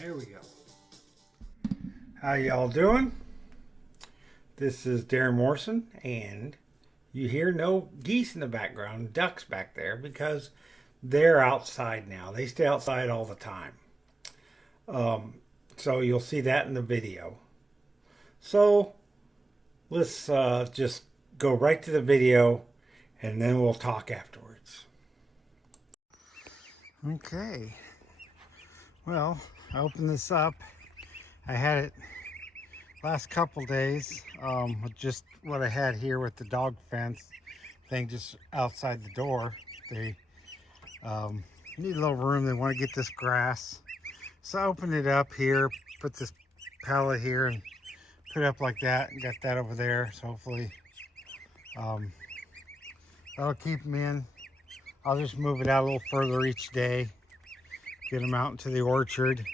There we go. How y'all doing? This is Darren Morrison, and you hear no geese in the background, ducks back there, because they're outside now. They stay outside all the time. So you'll see that in the video. So let's just go right to the video, and then we'll talk afterwards. Okay. Well, I opened this up. I had it last couple days with just what I had here with the dog fence thing just outside the door. They need a little room. They want to get this grass. So I opened it up here, put this pallet here and put it up like that, and got that over there. So hopefully that'll keep them in. I'll just move it out a little further each day, get them out into the orchard.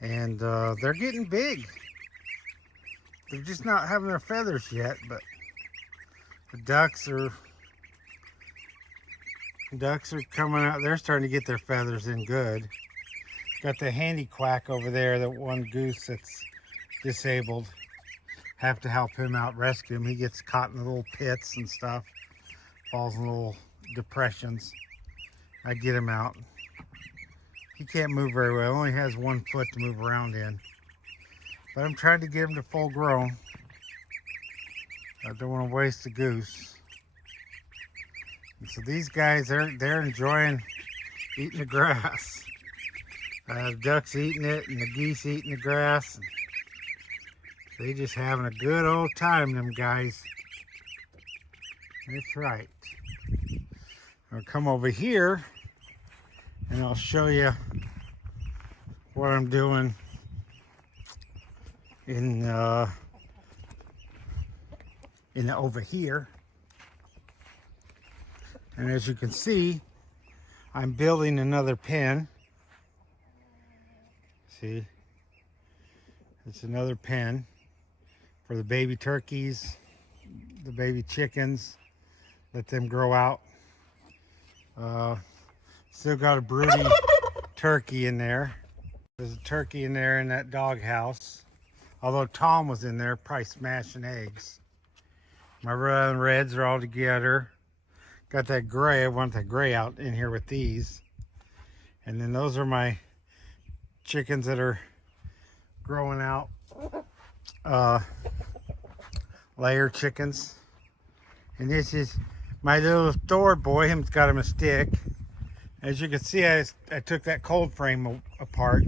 And they're getting big. They're just not having their feathers yet, but the ducks are coming out. They're starting to get their feathers in good. Got the handy quack over there, that one goose that's disabled. Have to help him out, rescue him. He gets caught in the little pits and stuff, falls in little depressions. I get him out. He can't move very well. Only has 1 foot to move around in. But I'm trying to get him to full grown. I don't want to waste the goose. And so these guys, they're enjoying eating the grass. The ducks eating it and the geese eating the grass. They just having a good old time, them guys. That's right. I'll come over here and I'll show you what I'm doing in over here. And as you can see, I'm building another pen. See, it's another pen for the baby turkeys, the baby chickens. Let them grow out. Still got a broody turkey in there. There's a turkey in there in that dog house. Although Tom was in there, probably smashing eggs. My red and reds are all together. Got that gray. I want that gray out in here with these. And then those are my chickens that are growing out. Layer chickens. And this is my little store boy. Him's got him a stick. As you can see, I took that cold frame apart.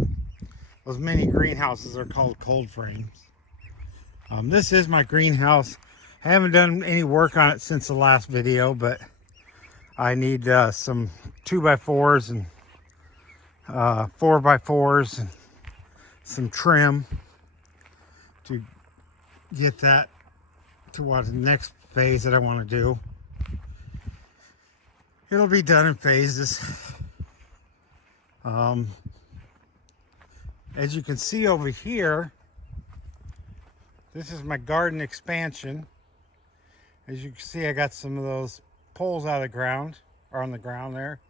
Those mini greenhouses are called cold frames. This is my greenhouse. I haven't done any work on it since the last video, but I need some 2x4s and 4x4s and some trim to get that to what the next phase that I want to do. It'll be done in phases. As you can see over here, this is my garden expansion. As you can see, I got some of those poles out of the ground, or on the ground there.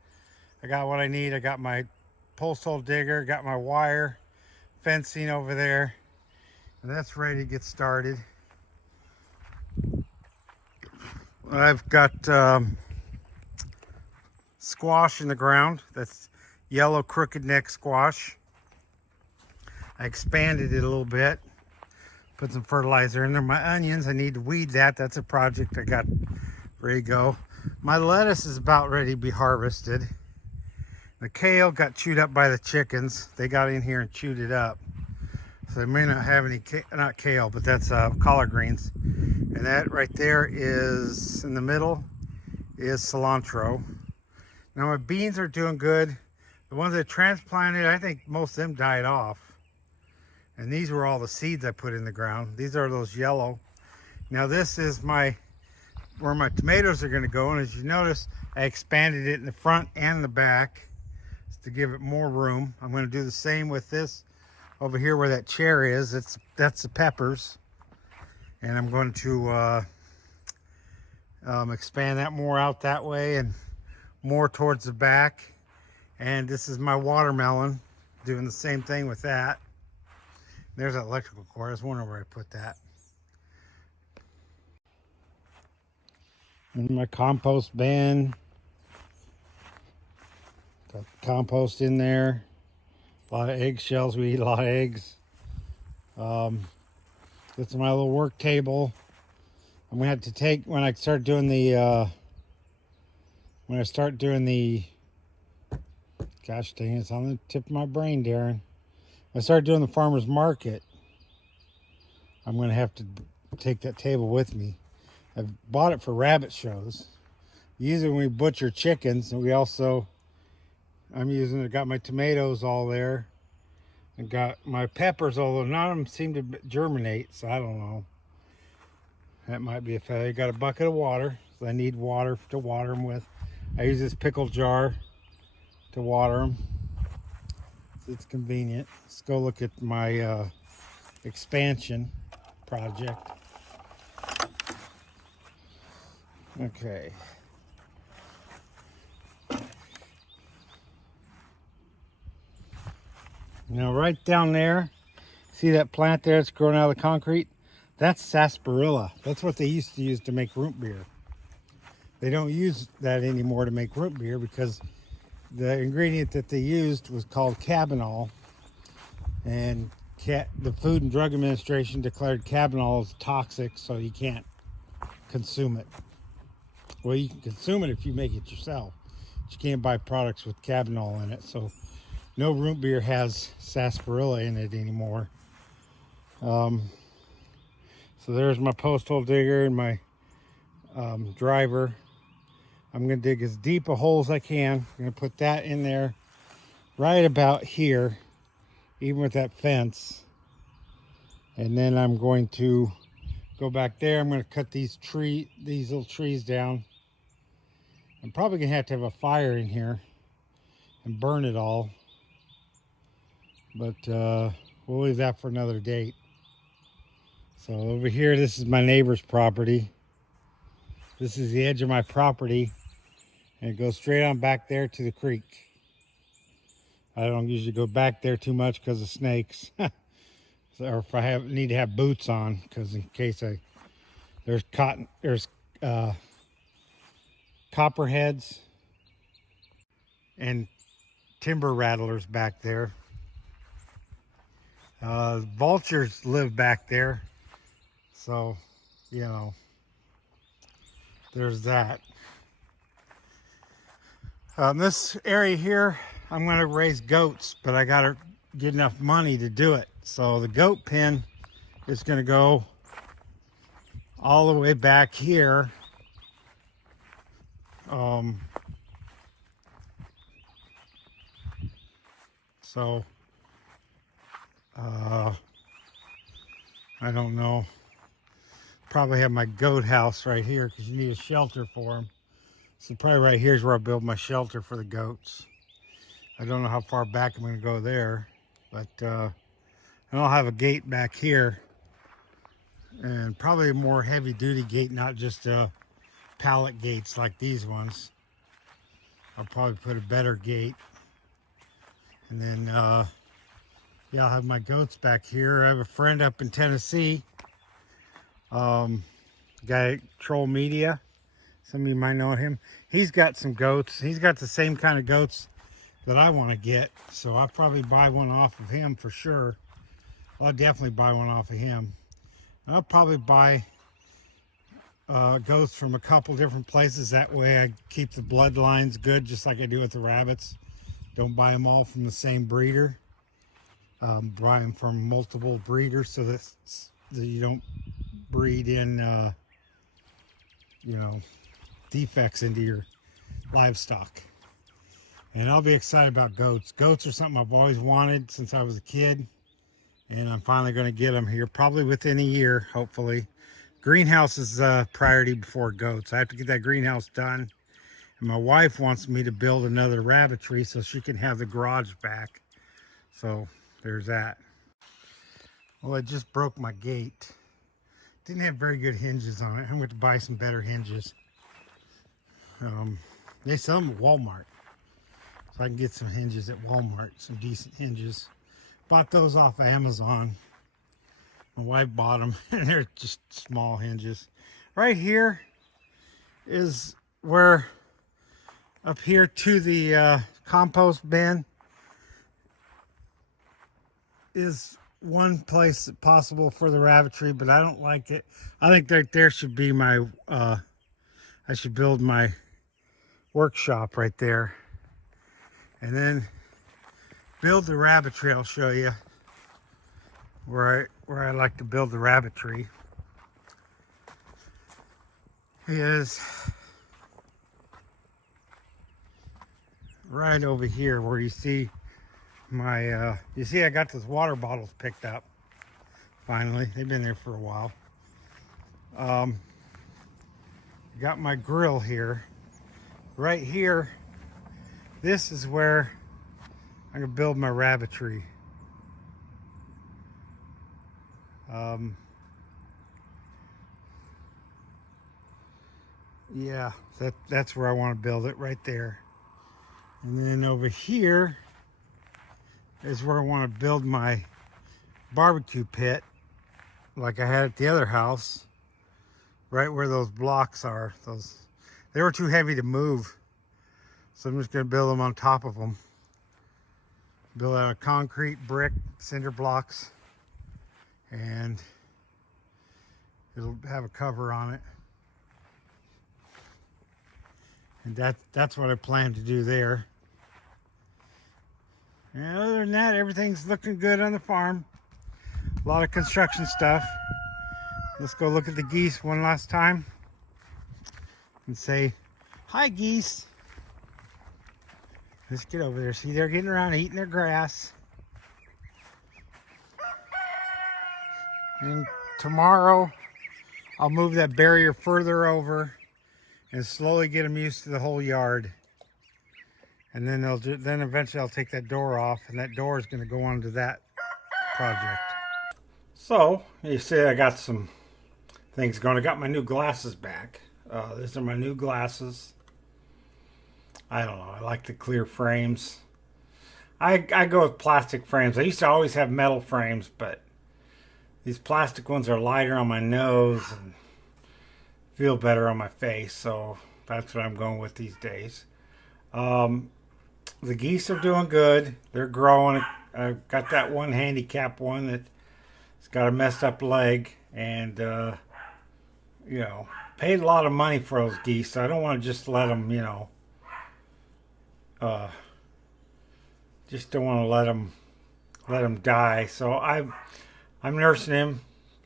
I got what I need. I got my post hole digger, got my wire fencing over there, and that's ready to get started. I've got squash in the ground. That's yellow crooked neck squash. I expanded it a little bit, put some fertilizer in there. My onions, I need to weed that. That's a project I got ready to go. My lettuce is about ready to be harvested. The kale got chewed up by the chickens. They got in here and chewed it up. So they may not have any, not kale, but that's collard greens. And that right there is, in the middle, is cilantro. Now my beans are doing good. The ones that transplanted, I think most of them died off. And these were all the seeds I put in the ground. These are those yellow. Now this is where my tomatoes are going to go, and as you notice, I expanded it in the front and the back to give it more room. I'm going to do the same with this over here where that chair is. That's the peppers, and I'm going to expand that more out that way and more towards the back. And this is my watermelon, doing the same thing with that. There's that electrical cord. I was wondering where I put that. And my compost bin. Got compost in there. A lot of eggshells. We eat a lot of eggs. This is my little work table. I'm gonna have to take when I start doing the gosh dang, it's on the tip of my brain, Darren. When I start doing the farmer's market, I'm gonna have to take that table with me. I've bought it for rabbit shows. Usually when we butcher chickens, and I got my tomatoes all there. I got my peppers, although none of them seem to germinate, so I don't know. That might be a failure. Got a bucket of water, so I need water to water them with. I use this pickle jar to water them. So it's convenient. Let's go look at my expansion project. Okay. Now right down there, see that plant there that's growing out of the concrete? That's sarsaparilla. That's what they used to use to make root beer. They don't use that anymore to make root beer because the ingredient that they used was called cabanol. And the Food and Drug Administration declared cabanol as toxic, so you can't consume it. Well, you can consume it if you make it yourself. But you can't buy products with cabanol in it. So no root beer has sarsaparilla in it anymore. So there's my post hole digger and my driver. I'm going to dig as deep a hole as I can. I'm going to put that in there right about here, even with that fence. And then I'm going to go back there. I'm going to cut these little trees down. I'm probably going to have a fire in here and burn it all. But we'll leave that for another date. So over here, this is my neighbor's property. This is the edge of my property. And it goes straight on back there to the creek. I don't usually go back there too much because of snakes. Or if I need to have boots on, because in case there's copperheads and timber rattlers back there. Vultures live back there, so you know, there's that. This area here, I'm going to raise goats, but I got to get enough money to do it. So the goat pen is going to go all the way back here. I don't know. Probably have my goat house right here because you need a shelter for them. So probably right here is where I build my shelter for the goats. I don't know how far back I'm going to go there, but and I'll have a gate back here, and probably a more heavy-duty gate, not just pallet gates like these ones. I'll probably put a better gate, and then yeah, I'll have my goats back here. I have a friend up in Tennessee, guy Troll Media. Some of you might know him. He's got some goats. He's got the same kind of goats that I want to get, so I'll probably buy one off of him for sure. I'll definitely buy one off of him. I'll probably buy goats from a couple different places. That way I keep the bloodlines good, just like I do with the rabbits. Don't buy them all from the same breeder. Buy them from multiple breeders so that you don't breed in, you know, defects into your livestock. And I'll be excited about goats. Goats are something I've always wanted since I was a kid. And I'm finally going to get them here, probably within a year, hopefully. Greenhouse is priority before goats. I have to get that greenhouse done. And my wife wants me to build another rabbitry so she can have the garage back. So there's that. Well, I just broke my gate. Didn't have very good hinges on it. I'm going to buy some better hinges. They sell them at Walmart. So I can get some hinges at Walmart, some decent hinges. Bought those off of Amazon. My wife bought them, and they're just small hinges. Right here is where, up here to the compost bin, is one place possible for the rabbitry, but I don't like it. I think that there should be my, I should build my workshop right there. And then build the rabbitry. I'll show you where I like to build the rabbitry. Is right over here where you see my, you see I got those water bottles picked up. Finally, they've been there for a while. Got my grill here. Right here, this is where I'm gonna build my rabbitry. Yeah, that's where I want to build it, right there. And then over here is where I want to build my barbecue pit, like I had at the other house, right where those blocks are. They were too heavy to move, so I'm just going to build them on top of them. Build out of concrete, brick, cinder blocks, and it'll have a cover on it. And that's what I plan to do there. And other than that, everything's looking good on the farm. A lot of construction stuff. Let's go look at the geese one last time and say, hi geese. Let's get over there. See, they're getting around eating their grass. And tomorrow I'll move that barrier further over and slowly get them used to the whole yard. And then then eventually I'll take that door off, and that door is going to go onto that project. So you see I got some things going. I got my new glasses back. These are my new glasses. I don't know, I like the clear frames. I go with plastic frames. I used to always have metal frames, but these plastic ones are lighter on my nose and feel better on my face, so that's what I'm going with these days. The geese are doing good. They're growing. I've got that one handicap one that's got a messed up leg, and you know, paid a lot of money for those geese, so I don't want to just let them, you know, just don't want to let him die. So I'm nursing him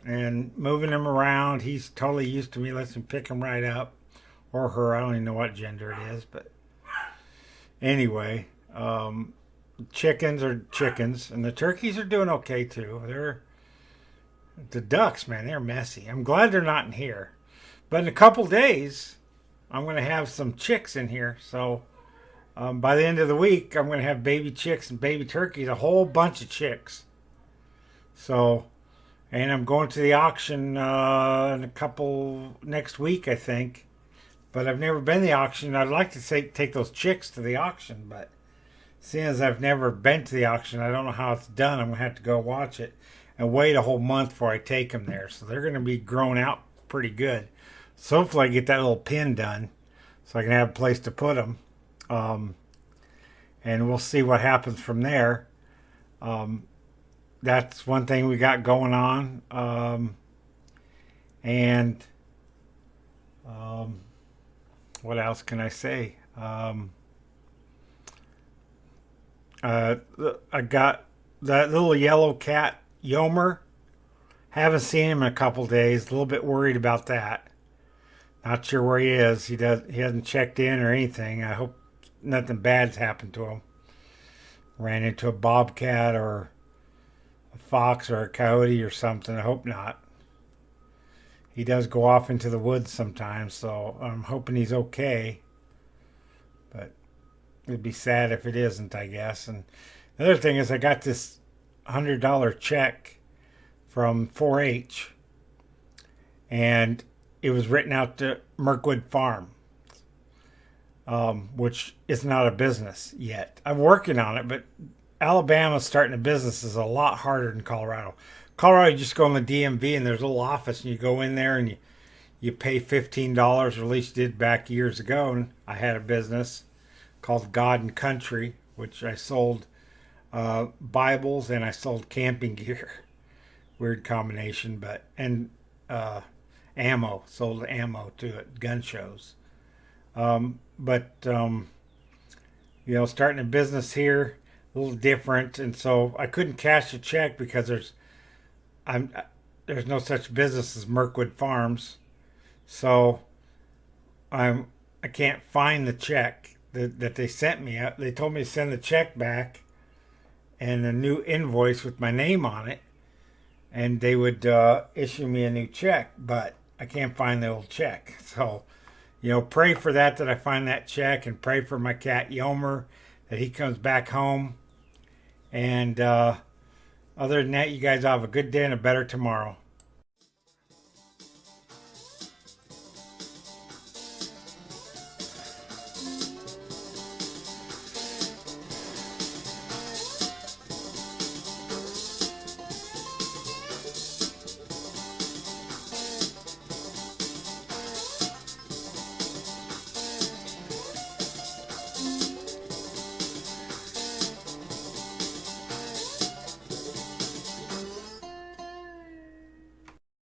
and moving him around. He's totally used to me. Lets him pick him right up, or her. I don't even know what gender it is, but anyway, chickens are chickens, and the turkeys are doing okay too. The ducks, man, they're messy. I'm glad they're not in here, but in a couple days, I'm going to have some chicks in here. So by the end of the week, I'm going to have baby chicks and baby turkeys, a whole bunch of chicks. So, and I'm going to the auction next week, I think. But I've never been to the auction. I'd like to take those chicks to the auction, but seeing as I've never been to the auction, I don't know how it's done. I'm going to have to go watch it and wait a whole month before I take them there. So they're going to be grown out pretty good. So hopefully I get that little pin done so I can have a place to put them. And we'll see what happens from there. That's one thing we got going on. What else can I say? I got that little yellow cat, Yomer. Haven't seen him in a couple days. A little bit worried about that. Not sure where he is. He hasn't checked in or anything. I hope nothing bad's happened to him. Ran into a bobcat or a fox or a coyote or something. I hope not. He does go off into the woods sometimes, so I'm hoping he's okay. But it'd be sad if it isn't, I guess. And the other thing is, I got this $100 check from 4-H, and it was written out to Murkwood Farm, which is not a business yet. I'm working on it, but Alabama starting a business is a lot harder than Colorado. Colorado, you just go in the DMV and there's a little office, and you go in there and you pay $15, or at least did back years ago. And I had a business called God and Country, which I sold Bibles and I sold camping gear. Weird combination, but ammo, sold ammo to it, gun shows. Starting a business here, a little different, and so I couldn't cash a check because there's no such business as Murkwood Farms, so I can't find the check that they sent me. They told me to send the check back and a new invoice with my name on it, and they would issue me a new check, but I can't find the old check. So, pray for that I find that check, and pray for my cat Yomer, that he comes back home. And other than that, you guys have a good day and a better tomorrow.